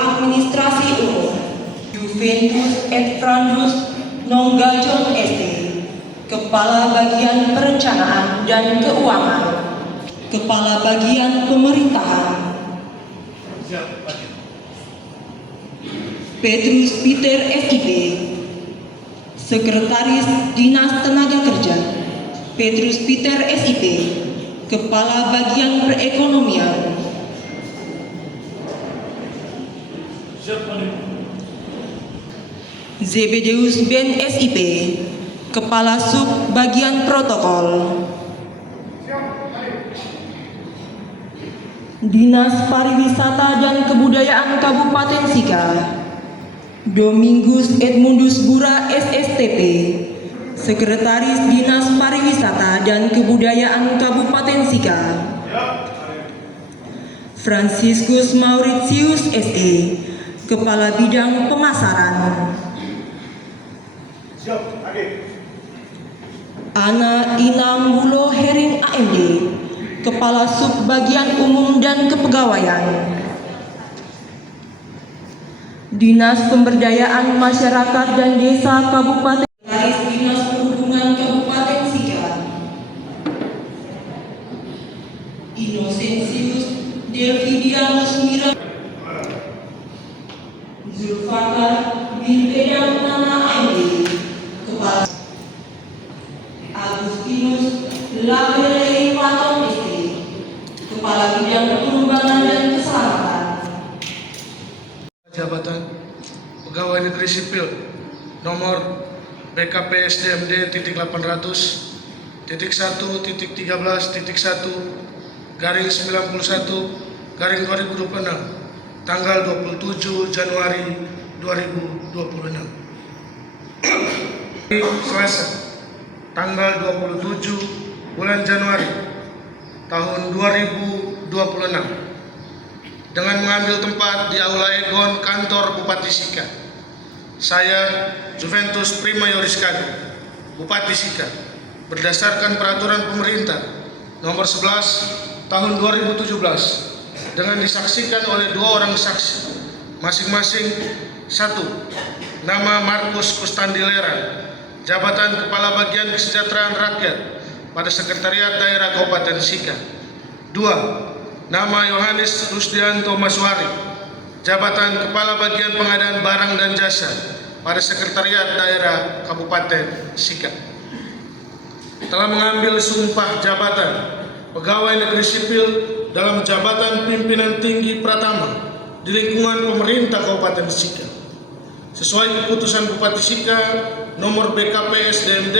Administrasi Umum Juventus Edfrandus Nonggajon ST, Kepala Bagian Perencanaan dan Keuangan, Kepala Bagian Pemerintahan. Petrus Peter SIP, Sekretaris Dinas Tenaga Kerja. Petrus Peter SIP, Kepala Bagian Perekonomian. Zebedeus Ben SIP, Kepala Sub Bagian Protokol. Dinas Pariwisata dan Kebudayaan Kabupaten Sika, Domingus Edmundus Bura SSTP, Sekretaris Dinas Pariwisata dan Kebudayaan Kabupaten Sika. Franciscus Mauritius SE, Kepala Bidang Pemasaran. Ana Inang Bulo Hering AMD, Kepala Sub Bagian Umum dan Kepegawaian. Dinas Pemberdayaan Masyarakat dan Desa Kabupaten. Dinas Perhubungan Kabupaten Sika, Inosensius Delvidianus Mira, Zulfakar bin Pedang Nana AMD, Kepala. Agustinus Labele Waton ST, Kepala Bidang Pengembangan dan Keselamatan. Jabatan Pegawai Negeri Sipil nomor BKP SDMD .13.1.1/91/2026 tanggal 27 Januari 2026. Selasa tanggal 27 bulan Januari tahun 2026 dengan mengambil tempat di Aula Egon Kantor Bupati Sika. Saya Juventus Prima Yoriskado, Bupati Sika, berdasarkan peraturan pemerintah nomor 11 tahun 2017 dengan disaksikan oleh 2 orang saksi, masing-masing 1. Nama Markus Kustandilera, jabatan Kepala Bagian Kesejahteraan Rakyat pada Sekretariat Daerah Kabupaten Sika. 2. Nama Yohanes Rusdianto Maswari, jabatan Kepala Bagian Pengadaan Barang dan Jasa pada Sekretariat Daerah Kabupaten Sika. Telah mengambil sumpah jabatan Pegawai Negeri Sipil dalam jabatan Pimpinan Tinggi Pratama di lingkungan pemerintah Kabupaten Sika sesuai keputusan Bupati Sika nomor BKP SDMD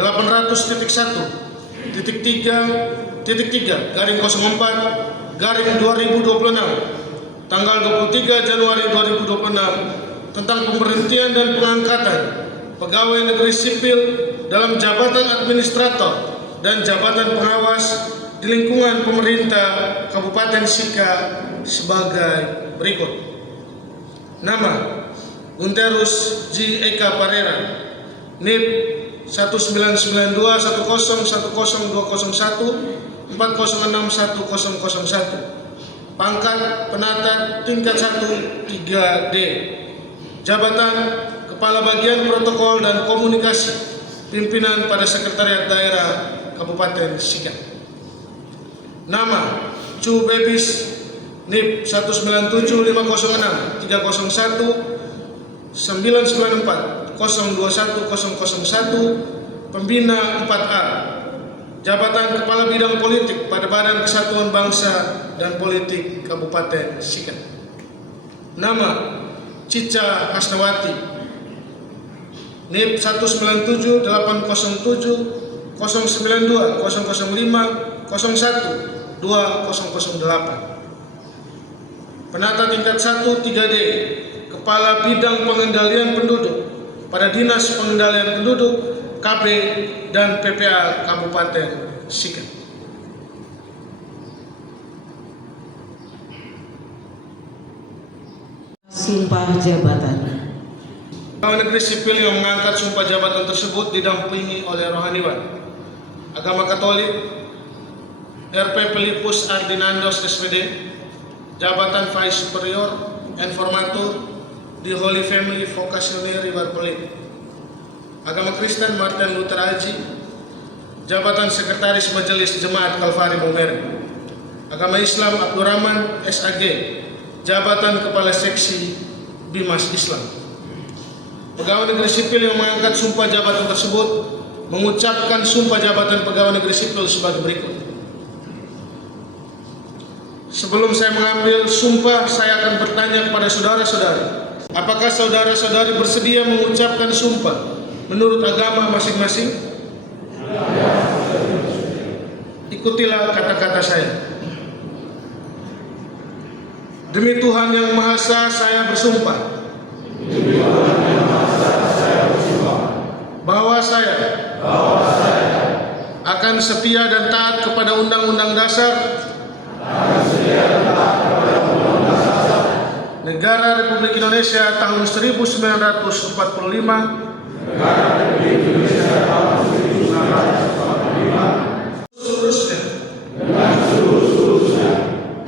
800.1.3/04/2026 tanggal 23 Januari 2026 tentang pemberhentian dan pengangkatan pegawai negeri sipil dalam jabatan administrator dan jabatan pengawas di lingkungan pemerintah Kabupaten Sika sebagai berikut. Nama Gunterus G. Eka Parera, NIP 1992100201406101, pangkat penata tingkat 1 3D, jabatan Kepala Bagian Protokol dan Komunikasi pimpinan pada Sekretariat Daerah Kabupaten Sika. Nama Chu Bebis, NIP 197590994-021-001, Pembina 4A, jabatan Kepala Bidang Politik pada Badan Kesatuan Bangsa dan Politik Kabupaten Sika. Nama Cica Hasnawati, NIP 197-807-092-005-01-2008, penata tingkat 1 3D, Kepala Bidang Pengendalian Penduduk pada Dinas Pengendalian Penduduk KB dan PPA Kabupaten Sika. Sumpah jabatan. Pegawai Negeri Sipil yang mengangkat sumpah jabatan tersebut didampingi oleh rohaniwan Agama Katolik RP Pelipus Ardinandos SPD, jabatan Vice Superior and Formatur di Holy Family Vocationary Barpelit. Agama Kristen Martin Luther Haji, jabatan Sekretaris Majelis Jemaat Kalvari Maumere. Agama Islam Abdurrahman SAG, jabatan Kepala Seksi Bimas Islam. Pegawai negeri sipil yang mengangkat sumpah jabatan tersebut mengucapkan sumpah jabatan pegawai negeri sipil sebagai berikut. Sebelum saya mengambil sumpah, saya akan bertanya kepada saudara-saudari, apakah saudara-saudari bersedia mengucapkan sumpah menurut agama masing-masing? Ikutilah kata-kata saya. Demi Tuhan Yang Maha Esa, saya bersumpah bahwa saya akan setia dan taat kepada Undang-Undang Dasar Negara Republik Indonesia tahun 1945 seterusnya,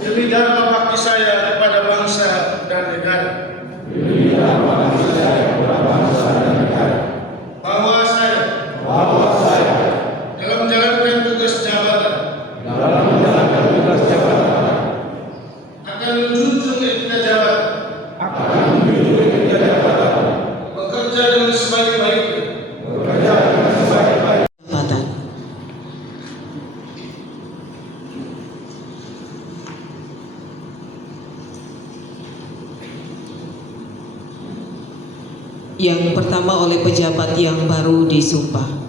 demi dharma bakti saya kepada bangsa dan negara, bahwa saya dalam menjalankan tugas jabatan akan menjunjung etika jabatan, bekerja dengan sebaik-baiknya, Yang pertama oleh pejabat yang baru disumpah.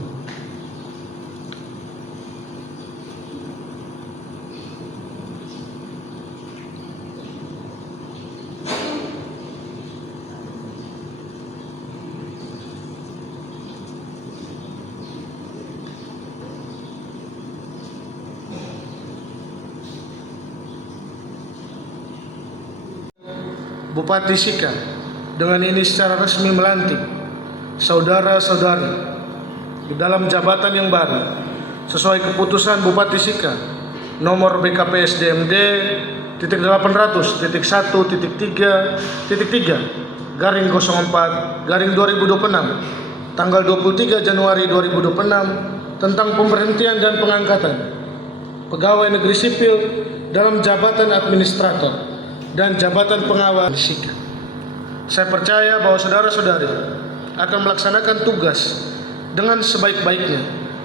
Bupati Sika dengan ini secara resmi melantik saudara-saudari di dalam jabatan yang baru sesuai keputusan Bupati Sika nomor BKPS DMD /800.1.3/04/2026 tanggal 23 Januari 2026 tentang pemberhentian dan pengangkatan pegawai negeri sipil dalam jabatan administrator dan jabatan pengawal Sika. Saya percaya bahwa saudara-saudari akan melaksanakan tugas dengan sebaik-baiknya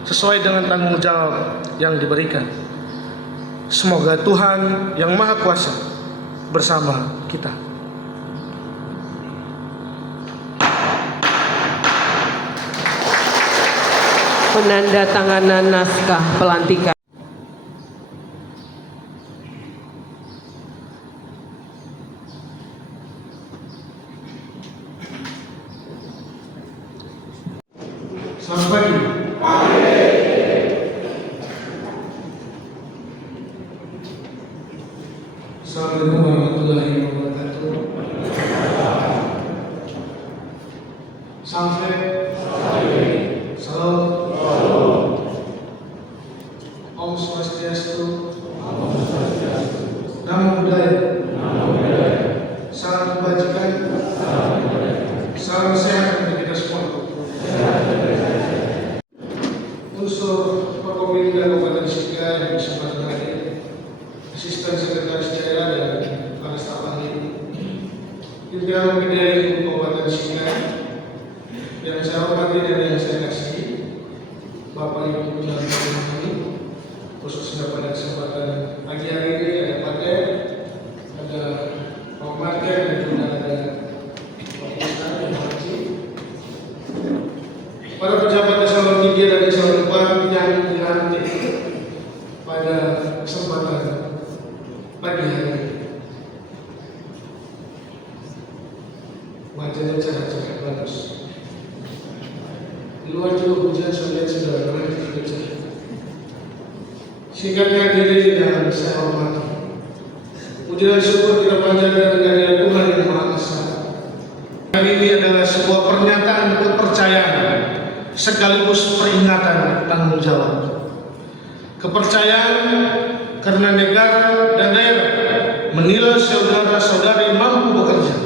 sesuai dengan tanggung jawab yang diberikan. Semoga Tuhan Yang Maha Kuasa bersama kita. Penandatanganan naskah pelantikan. Selamat pagi. Assalamualaikum warahmatullahi wabarakatuh. Sampai Salam. Om Swastiastu. Namo Buddhaya. Salam kebajikan. Salam sehat bagi kita semua. Unsur Forkominda Kabupaten Sika yang kesempatan hadir, Asisten Sekretaris Daerah dan Kepala Staf Ahli, pimpinan PDI Kabupaten Sika, yang saya hormati dan yang saya kasihi, Bapak Ibu dan kami, khususnya pada kesempatan pagi hari ini ada Paten, ada Pak Marken dan juga ada Pak Ustaz dan Haji. Para pejabat eselon 3 dan eselon 4 yang dilantik pada kesempatan pagi hari ini. Wajahnya cerah-cerah bagus. Di luar juga hujan sudah relatif cerah. Singkatnya diri dan saya hormati. Puji dan syukur kita panjatkan kepada Tuhan Yang Maha Esa. Hari ini adalah sebuah pernyataan kepercayaan sekaligus peringatan tanggung jawab. Kepercayaan karena negara dan daerah menilai saudara-saudari mampu bekerja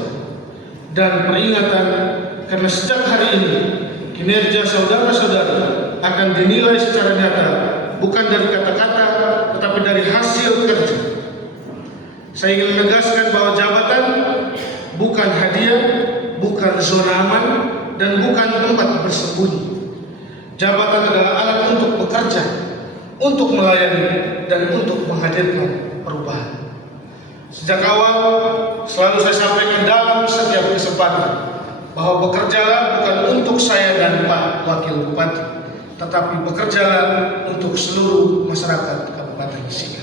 dan peringatan karena sejak hari ini kinerja saudara-saudara akan dinilai secara nyata bukan dari kata-kata tetapi dari hasil kerja. Saya ingin menegaskan bahwa jabatan bukan hadiah, bukan zona aman, dan bukan tempat bersembunyi. Jabatan adalah alat untuk bekerja, untuk melayani, dan untuk menghadirkan perubahan. Sejak awal selalu saya sampaikan dalam setiap kesempatan bahwa bekerjalah bukan untuk saya dan Pak Wakil Bupati, tetapi bekerjalah untuk seluruh masyarakat Kabupaten Sika.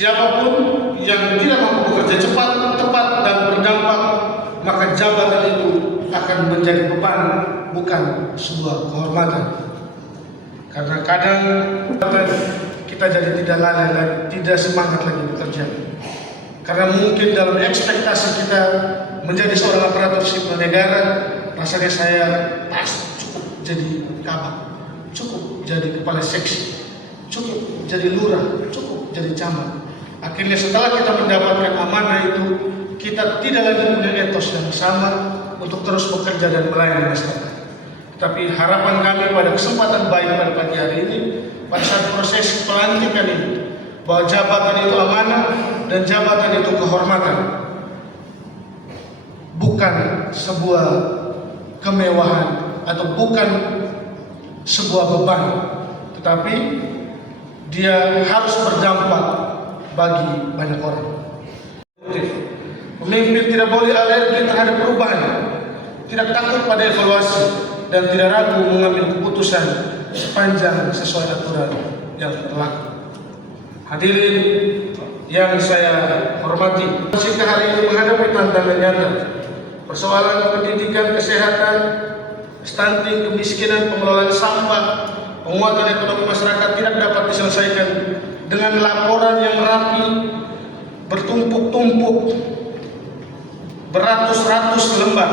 Siapapun yang tidak mampu bekerja cepat, tepat, dan berdampak, maka jabatan itu akan menjadi beban, bukan sebuah kehormatan. Karena kadang kita jadi tidak lalai lagi, tidak semangat lagi bekerja. Karena mungkin dalam ekspektasi kita menjadi seorang aparatur sipil negara, rasanya saya cukup jadi kabak, cukup jadi kepala seksi, cukup jadi lurah, cukup jadi camat. Akhirnya setelah kita mendapatkan amanah itu, kita tidak lagi punya etos yang sama untuk terus bekerja dan melayani masyarakat. Tapi harapan kami pada kesempatan baik pada pagi hari ini, pada saat proses pelantikan ini, bahwa jabatan itu amanah dan jabatan itu kehormatan, bukan sebuah kemewahan atau bukan sebuah beban, tetapi dia harus berdampak bagi banyak orang. Pemimpin tidak boleh alergi terhadap perubahan, tidak takut pada evaluasi, dan tidak ragu mengambil keputusan sepanjang sesuai aturan yang berlaku. Hadirin yang saya hormati, Sika hari ini menghadapi tantangan nyata, persoalan pendidikan, kesehatan, stunting, kemiskinan, pengelolaan sampah, penguatan ekonomi masyarakat tidak dapat diselesaikan dengan laporan yang rapi, bertumpuk-tumpuk, beratus-ratus lembar,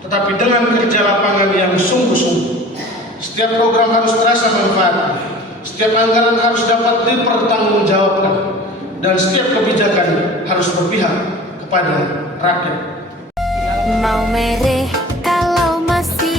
tetapi dengan kerja lapangan yang sungguh-sungguh. Setiap program harus terasa manfaat, setiap anggaran harus dapat dipertanggungjawabkan, dan setiap kebijakan harus berpihak kepada rakyat. Mau mereh kalau masih